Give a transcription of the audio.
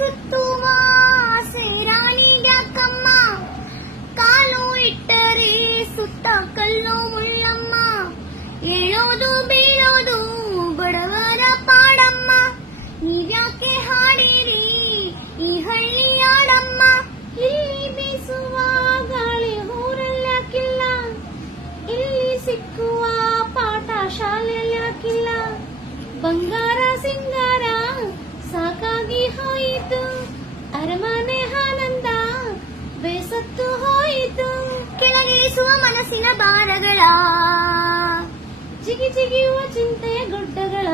ಸುತ್ತುವ ಸೈರಾಣಿಗ್ಯಾಕಮ್ಮ, ಕಾಲು ಇಟ್ಟರೆ ಸುತ್ತ ಕಲ್ಲು ಮುಳ್ಳಮ್ಮ, ಏಳೋದು ಬೀಳೋದು ಬಡವರ ಪಾಡಮ್ಮ, ನೀವ್ಯಾಕೆ ಹಾಡಿರಿ ಈ ಹಳ್ಳಿ ಹಾಡಮ್ಮ, ಇಲ್ಲಿ ಬೀಸುವ ಗಾಳಿ ಊರಲ್ಲಾಕಿಲ್ಲ, ಇಲ್ಲಿ ಸಿಕ್ಕುವ ಪಾಠ ಶಾಲೆಯಾಕಿಲ್ಲ, ಬಂಗಾರ ಸಿಂಗಾರ ಸಾಕಾಗಿ ಹೋಯಿತು, ಅರಮನೆ ಆನಂದ ಬೇಸತ್ತು ಹೋಯಿತು, ಕೆಳಗಿಳಿಸುವ ಮನಸ್ಸಿನ ಭಾರಗಳ, ಜಿಗಿ ಜಿಗಿಯುವ ಚಿಂತೆಯ ಗುಡ್ಡಗಳ